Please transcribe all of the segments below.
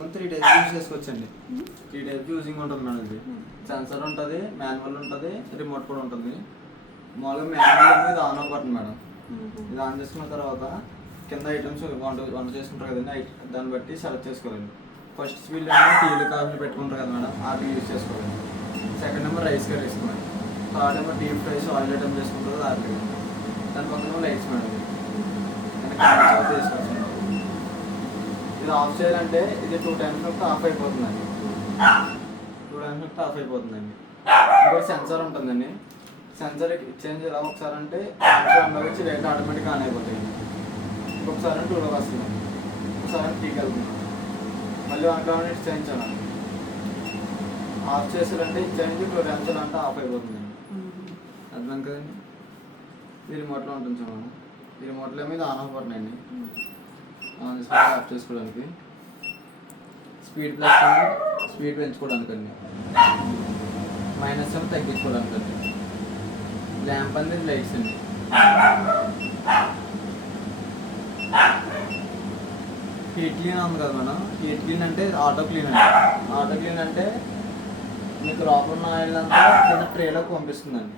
3 types use చేసుకోవచ్చండి. 3 types using ఉంటుంది madam. ఇది సెన్సర్ ఉంటుంది, మాన్యువల్ ఉంటుంది, రిమోట్ కూడా ఉంటుంది. మామూలుగా మాన్యువల్ ఇది ఆన్ ఆఫ్ బటన్ మేడం. ఇది ఆన్ చేసుకున్న తర్వాత కింద ఐటమ్స్ వంట చేసుకుంటారు కదండి, దాన్ని బట్టి సెలెక్ట్ చేసుకోవాలండి. ఫస్ట్ స్పీడ్ టీలు కాఫీలు పెట్టుకుంటారు కదా మేడం, అది యూజ్ చేసుకోవాలండి. సెకండ్ నెంబర్ రైస్ కర్రీ వేసుకోండి. Third number deep fries oil item చేసుకుంటారు అది. దాని పక్కన లైట్స్ మేడం. చేసుకోవచ్చు. ఇది ఆఫ్ చేయాలంటే ఇది 2 టైమ్స్ వరకు ఆఫ్ అయిపోతుందండి. 2 టైమ్స్ వరకు ఆఫ్ అయిపోతుందండి. ఇంకోటి సెన్సార్ ఉంటుందండి. సెన్సార్ చేంజ్ ఎలా ఒకసారి అంటే వచ్చి లైట్ ఆటోమేటిక్గా ఆన్ అయిపోతాయి. ఇంకొకసారి అంటే 2లోకి వస్తుంది, ఒకసారి అంటే 3కి వెళ్తుంది. మళ్ళీ 1 కిలోమీటర్ చేయించాలి. ఆఫ్ చేసారంటే ఇచ్చేయండి, 2 టైమ్స్ అంటే ఆఫ్ అయిపోతుందండి. అర్థం కదండి. ఈ రిమోట్లో ఉంటుంది చూడండి. ఈ రిమోట్లో మీద ఆన్ ఆఫ్ బటన్ అండి. ఆన్ చేసుకుంటే ఆఫ్ చేసుకోవడానికి, స్పీడ్ ప్లస్ స్పీడ్ పెంచుకోవడానికి అండి, మైనస్ అని తగ్గించుకోవడానికి అండి. ల్యాంప్ అనేది లైట్స్ అండి. హీట్ క్లీన్ ఉంది కదా మేడం. హీట్ క్లీన్ అంటే ఆటో క్లీన్ అండి. ఆటో క్లీన్ అంటే మీకు లోపల ఉన్న ఆయిల్ అంతా కింద ట్రేలోకి పంపిస్తుందండి.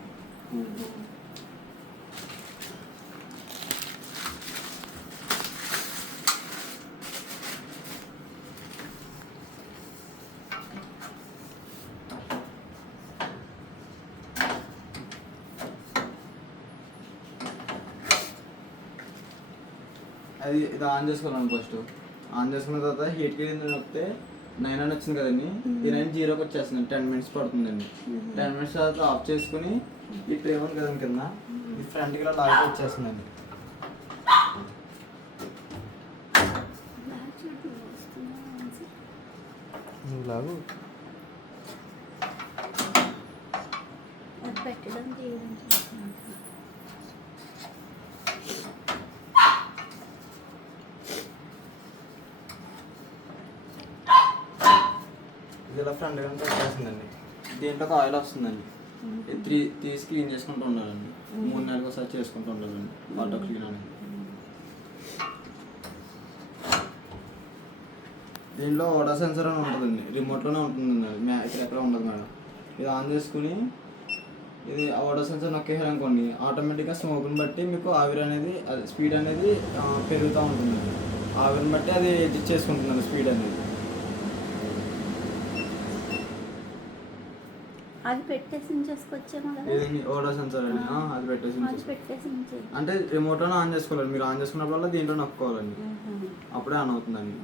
ఇది ఆన్ చేసుకోవాలండి. ఫస్ట్ ఆన్ చేసుకున్న తర్వాత హీట్ క్లీన్ నొక్కితే 9 అని వచ్చింది కదండి. ఈ 9 0కి వచ్చేస్తుంది. 10 మినిట్స్ పడుతుందండి. 10 మినిట్స్ తర్వాత ఆఫ్ చేసుకుని ఈ ట్రే ఉంది కదండి కింద, ఈ ఫ్రంట్కి ఇలా లాగా వచ్చేస్తుందండి. లాగు ఇది ఇలా ఫ్రంట్ కనుక వచ్చేస్తుందండి. దీంట్లోకి ఆయిల్ వస్తుందండి. తీసి క్లీన్ చేసుకుంటూ ఉండాలండి. 3 నెలలకు ఒకసారి చేసుకుంటూ ఉండాలండి ఆటో క్లీన్ అనేది. దీంట్లో ఓడా సెన్సర్ అని ఉంటుందండి, రిమోట్లోనే ఉంటుందండి. అది ఇక్కడ ఎక్కడ ఉండదు మేడం. ఇది ఆన్ చేసుకుని ఇది ఓడా సెన్సర్ నొక్కేసారనుకోండి, ఆటోమేటిక్గా స్మోక్ని బట్టి మీకు ఆవిరి అనేది స్పీడ్ అనేది పెరుగుతూ ఉంటుందండి. ఆవిరిని బట్టి అది అడ్జస్ట్ చేసుకుంటుందండి స్పీడ్ అనేది. అది పెట్టేసి చేసుకోవచ్చేమో కదా. ఏదండి ఓడా సెన్సర్ అండి. అది పెట్టేసి అంటే రిమోట్లోనే ఆన్ చేసుకోవాలి. మీరు ఆన్ చేసుకున్నప్పుడు దీంట్లో నొక్కోవాలండి, అప్పుడే ఆన్ అవుతుందండి.